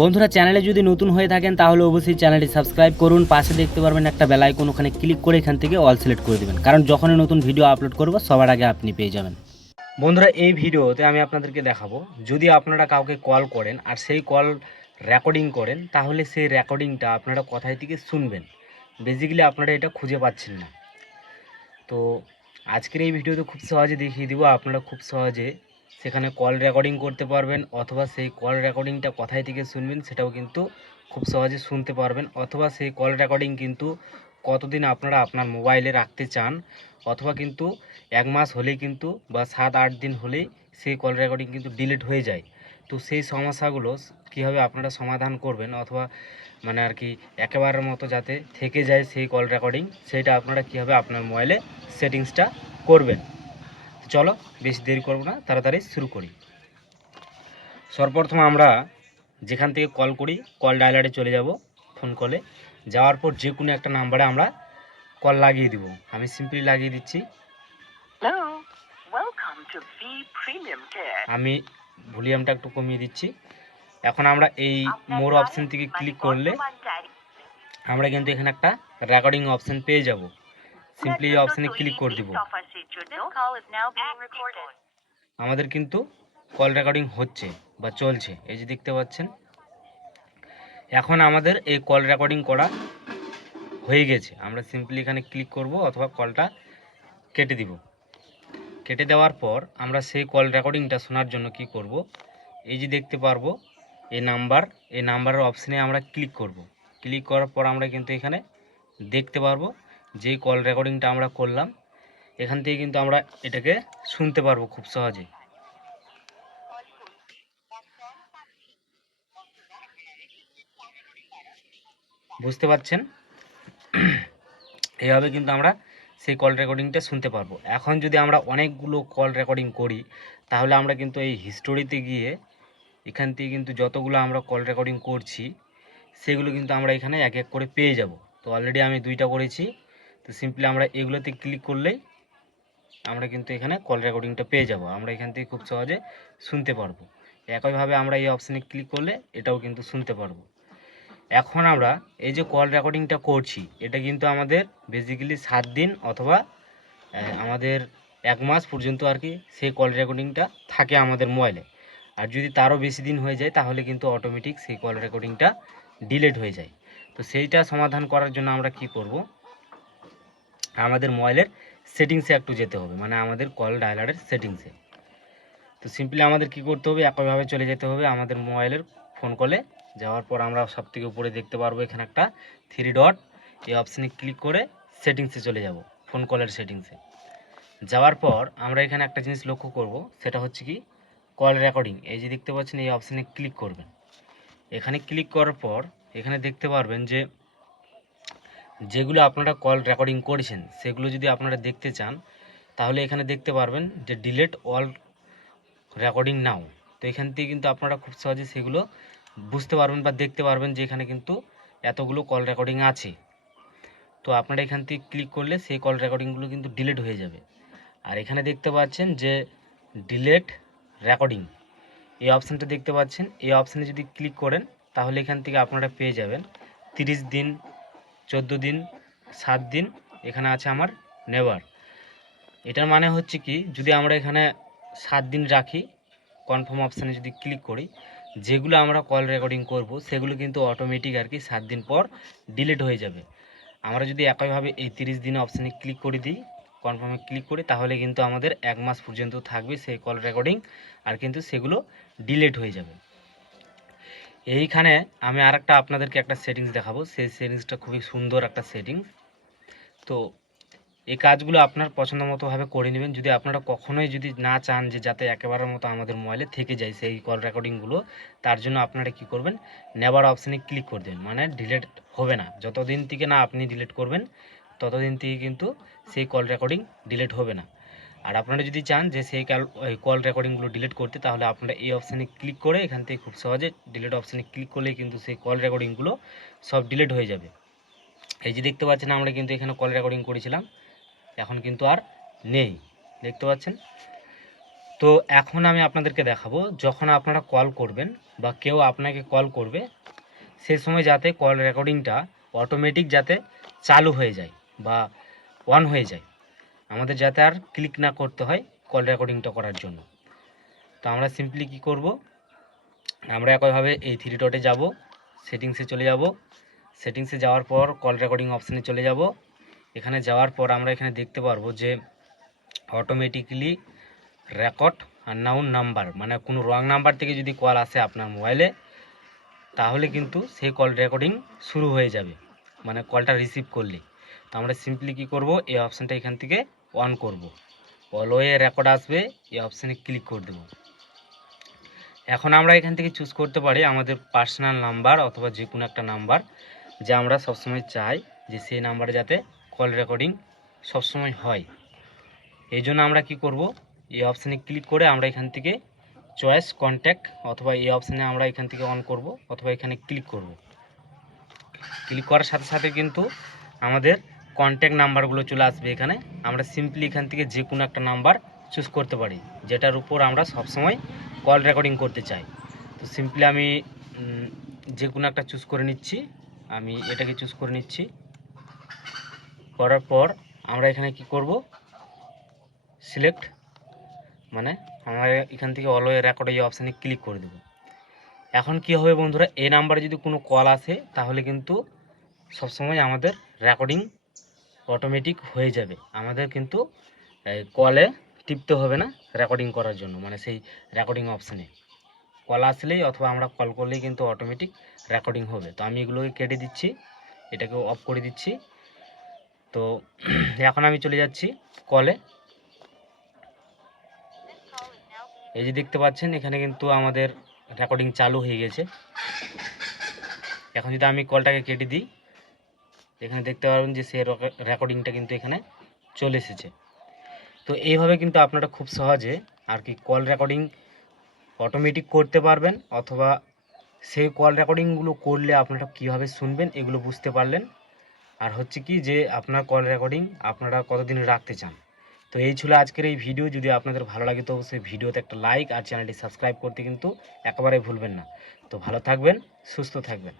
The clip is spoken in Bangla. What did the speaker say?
বন্ধুরা, চ্যানেলে যদি নতুন হয়ে থাকেন তাহলে অবশ্যই চ্যানেলটি সাবস্ক্রাইব করুন। পাশে দেখতে পারবেন একটা বেল আইকন, ওখানে ক্লিক করে এখান থেকে অল সিলেক্ট করে দেবেন, কারণ যখনই নতুন ভিডিও আপলোড করব সবার আগে আপনি পেয়ে যাবেন। বন্ধুরা, এই ভিডিওতে আমি আপনাদেরকে দেখাবো, যদি আপনারা কাউকে কল করেন আর সেই কল রেকর্ডিং করেন, তাহলে সেই রেকর্ডিংটা আপনারা কোথায় থেকে শুনবেন। বেসিক্যালি আপনারা এটা খুঁজে পাচ্ছেন না। তো আজকের এই ভিডিওতে খুব সহজে দেখিয়ে দিব, আপনারা খুব সহজে সেখানে কল রেকর্ডিং করতে পারবেন, অথবা সেই কল রেকর্ডিংটা কোথায় থেকে শুনবেন সেটাও কিন্তু খুব সহজে শুনতে পারবেন। অথবা সেই কল রেকর্ডিং কিন্তু কতদিন আপনারা আপনার মোবাইলে রাখতে চান, অথবা কিন্তু 1 মাস হলেই কিন্তু বা 7-8 দিন হলেই সেই কল রেকর্ডিং কিন্তু ডিলিট হয়ে যায়। তো সেই সমস্যাগুলো কীভাবে আপনারা সমাধান করবেন, অথবা মানে আর কি একেবারের মতো যাতে থেকে যায় সেই কল রেকর্ডিং, সেইটা আপনারা কীভাবে আপনার মোবাইলে সেটিংসটা করবেন। চলো বেশি দেরি করব না, তাড়াতাড়ি শুরু করি। সর্বপ্রথম আমরা যেখান থেকে কল করি কল ডায়ালারে চলে যাব। ফোন কলে যাওয়ার পর যে কোনো একটা নাম্বারে আমরা কল লাগিয়ে দিব। আমি সিম্পলি লাগিয়ে দিচ্ছি। আমি ভলিউমটা একটু কমিয়ে দিচ্ছি। এখন আমরা এই মোর অপশন থেকে ক্লিক করলে আমরা কিন্তু এখানে একটা রেকর্ডিং অপশন পেয়ে যাব। সিম্পলি এই অপশনে ক্লিক করে দিব। আমাদের কিন্তু কল রেকর্ডিং হচ্ছে বা চলছে, এই যে দেখতে পাচ্ছেন। এখন আমাদের এই কল রেকর্ডিং করা হয়ে গেছে। আমরা সিম্পলি এখানে ক্লিক করব অথবা কলটা কেটে দিব। কেটে দেওয়ার পর আমরা সেই কল রেকর্ডিংটা শোনার জন্য কি করব, এই যে দেখতে পারবো এই নাম্বারের অপশানে আমরা ক্লিক করব। ক্লিক করার পর আমরা কিন্তু এখানে দেখতে পারবো যেই কল রেকর্ডিংটা আমরা করলাম, এখান থেকে কিন্তু আমরা এটাকে শুনতে পারবো খুব সহজে। বুঝতে পারছেন? এইভাবে কিন্তু আমরা সেই কল রেকর্ডিংটা শুনতে পারবো। এখন যদি আমরা অনেকগুলো কল রেকর্ডিং করি, তাহলে আমরা কিন্তু এই হিস্টোরিতে গিয়ে এখান থেকে কিন্তু যতগুলো আমরা কল রেকর্ডিং করছি সেগুলো কিন্তু আমরা এখানে এক এক করে পেয়ে যাব। তো অলরেডি আমি 2টা করেছি। তো সিম্পলি আমরা এগুলোতে ক্লিক করলেই আমরা কিন্তু এখানে কল রেকর্ডিংটা পেয়ে যাব। আমরা এখান থেকে খুব সহজে শুনতে পারবো। একইভাবে আমরা এই অপশানে ক্লিক করলে এটাও কিন্তু শুনতে পারবো। এখন আমরা এই যে কল রেকর্ডিংটা করছি, এটা কিন্তু আমাদের বেসিক্যালি 7 দিন অথবা আমাদের 1 মাস পর্যন্ত আর কি সেই কল রেকর্ডিংটা থাকে আমাদের মোবাইলে। আর যদি তারও বেশি দিন হয়ে যায় তাহলে কিন্তু অটোমেটিক সেই কল রেকর্ডিংটা ডিলিট হয়ে যায়। তো সেইটা সমাধান করার জন্য আমরা কি করব, আমাদের মোবাইলের সেটিংসে একটু যেতে হবে, মানে আমাদের কল ডায়ালারের সেটিংসে। তো সিম্পলি আমাদের কি করতে হবে, একইভাবে চলে যেতে হবে আমাদের মোবাইলের ফোন কলে। যাওয়ার পর আমরা সবথেকে উপরে দেখতে পারবো এখানে একটা 3 ডট, এই অপশানে ক্লিক করে সেটিংসে চলে যাব, ফোন কলের সেটিংসে। যাওয়ার পর আমরা এখানে একটা জিনিস লক্ষ্য করব, সেটা হচ্ছে কি কল রেকর্ডিং। এই যে দেখতে পাচ্ছেন এই অপশানে ক্লিক করবেন। এখানে ক্লিক করার পর এখানে দেখতে পারবেন যে যেগুলো আপনারা কল রেকর্ডিং করেছেন সেগুলো যদি আপনারা দেখতে চান, তাহলে এখানে দেখতে পারবেন যে ডিলিট অল রেকর্ডিং নাও। তো এখান থেকে কিন্তু আপনারা খুব সহজে সেগুলো বুঝতে পারবেন বা দেখতে পারবেন যে এখানে কিন্তু এতগুলো কল রেকর্ডিং আছে। তো আপনারা এখান থেকে ক্লিক করলে সেই কল রেকর্ডিংগুলো কিন্তু ডিলিট হয়ে যাবে। আর এখানে দেখতে পাচ্ছেন যে ডিলিট রেকর্ডিং, এই অপশানটা দেখতে পাচ্ছেন। এই অপশানে যদি ক্লিক করেন তাহলে এখান থেকে আপনারা পেয়ে যাবেন 30 দিন, 14 দিন, 7 দিন, এখানে আছে আমার নেভার। এটার মানে হচ্ছে কি, যদি আমরা এখানে 7 দিন রাখি, কনফার্ম অপশানে যদি ক্লিক করি, যেগুলো আমরা কল রেকর্ডিং করব সেগুলো কিন্তু অটোমেটিক আর কি 7 দিন পর ডিলিট হয়ে যাবে। আমরা যদি একইভাবে এই 30 দিন অপশানে ক্লিক করে দিই, কনফার্মে ক্লিক করি, তাহলে কিন্তু আমাদের 1 মাস পর্যন্ত থাকবে সেই কল রেকর্ডিং, আর কিন্তু সেগুলো ডিলিট হয়ে যাবে। এইখানে আমি আরেকটা আপনাদেরকে একটা সেটিংস দেখাবো, সেই সেটিংসটা খুবই সুন্দর একটা সেটিংস। তো এই কাজগুলো আপনার পছন্দ মতোভাবে করে নেবেন। যদি আপনারা কখনোই যদি না চান যে যাতে একেবারের মতো আমাদের মোবাইলে থেকে যায় সেই কল রেকর্ডিংগুলো, তার জন্য আপনারা কি করবেন, নেভার অপশানে ক্লিক করে দেবেন, মানে ডিলিট হবে না। যতদিন থেকে না আপনি ডিলিট করবেন ততদিন থেকে কিন্তু সেই কল রেকর্ডিং ডিলিট হবে না। আর আপনারা যদি চান যে সেই কল রেকর্ডিংগুলো ডিলিট করতে, তাহলে আপনারা এই অপশানে ক্লিক করে এখান থেকে খুব সহজে ডিলিট অপশানে ক্লিক করলেই কিন্তু সেই কল রেকর্ডিংগুলো সব ডিলিট হয়ে যাবে। এই যে দেখতে পাচ্ছেন আমরা কিন্তু এখানে কল রেকর্ডিং করেছিলাম, এখন কিন্তু আর নেই, দেখতে পাচ্ছেন। তো তো এখন আমি আপনাদেরকে দেখাবো যখন আপনারা কল করবেন বা কেউ আপনাকে কল করবে সেই সময় যাতে কল রেকর্ডিংটা অটোমেটিক যাতে চালু হয়ে যায় বা অন হয়ে যায়, আমাদের যাতে আর ক্লিক না করতে হয় কল রেকর্ডিংটা করার জন্য। তো আমরা সিম্পলি কি করব, আমরা একইভাবে এই থ্রি ডটে যাব, সেটিংসে চলে যাব, সেটিংসে যাওয়ার পর কল রেকর্ডিং অপশানে চলে যাব। এখানে যাওয়ার পর আমরা এখানে দেখতে পারবো যে অটোমেটিক্যালি রেকর্ড আননাউন নাম্বার, মানে কোনো রং নাম্বার থেকে যদি কল আসে আপনার মোবাইলে তাহলে কিন্তু সেই কল রেকর্ডিং শুরু হয়ে যাবে, মানে কলটা রিসিভ করলে। তো আমরা সিম্পলি কি করব, এই অপশানটা এখান থেকে অন করব, অলওয়ে রেকর্ড আসবে, এই অপশানে ক্লিক করে দেব। এখন আমরা এখান থেকে চুজ করতে পারি আমাদের পার্সোনাল নাম্বার অথবা যে কোনো একটা নাম্বার যে আমরা সবসময় চাই যে সেই নাম্বারে যাতে কল রেকর্ডিং সবসময় হয়। এই জন্য আমরা কি করব, এই অপশানে ক্লিক করে আমরা এখান থেকে চয়েস কন্ট্যাক্ট অথবা এই অপশানে আমরা এখান থেকে অন করব অথবা এখানে ক্লিক করব। ক্লিক করার সাথে সাথে কিন্তু আমাদের কন্ট্যাক্ট নাম্বারগুলো চলে আসবে এখানে। আমরা সিম্পলি এখান থেকে যে কোনো একটা নাম্বার চুজ করতে পারি যেটার উপর আমরা সবসময় কল রেকর্ডিং করতে চাই। তো সিম্পলি আমি যে কোনো একটা চুজ করে নিচ্ছি, আমি এটাকে চুজ করে নিচ্ছি। করার পর আমরা এখানে কি করব, সিলেক্ট, মানে আমরা এখান থেকে অলওয়ে রেকর্ড এই অপশানে ক্লিক করে দেব। এখন কি হবে বন্ধুরা, এই নাম্বারে যদি কোনো কল আসে তাহলে কিন্তু সবসময় আমাদের রেকর্ডিং অটোমেটিক হয়ে যাবে, আমাদের কিন্তু কলে টিপতে হবে না রেকর্ডিং করার জন্য, মানে সেই রেকর্ডিং অপশানে কল আসলেই অথবা আমরা কল করলেই কিন্তু অটোমেটিক রেকর্ডিং হবে। তো আমি এগুলোকে কেটে দিচ্ছি, এটাকে অফ করে দিচ্ছি। তো এখন আমি চলে যাচ্ছি কলে। এই যে দেখতে পাচ্ছেন এখানে কিন্তু আমাদের রেকর্ডিং চালু হয়ে গেছে। এখন যদি আমি কলটাকে কেটে দিই, এখানে দেখতে পারবেন যে সেই রেকর্ডিংটা কিন্তু এখানে চলে এসেছে। তো এইভাবে কিন্তু আপনারা খুব সহজে আর কি কল রেকর্ডিং অটোমেটিক করতে পারবেন, অথবা সেই কল রেকর্ডিংগুলো করলে আপনারা কীভাবে শুনবেন এগুলো বুঝতে পারলেন। আর হচ্ছে কি যে আপনার কল রেকর্ডিং আপনারা কতদিন রাখতে চান। তো এই ছিল আজকের এই ভিডিও। যদি আপনাদের ভালো লাগে তো অবশ্যই ভিডিওতে একটা লাইক আর চ্যানেলটি সাবস্ক্রাইব করতে কিন্তু একেবারে ভুলবেন না। তো ভালো থাকবেন, সুস্থ থাকবেন।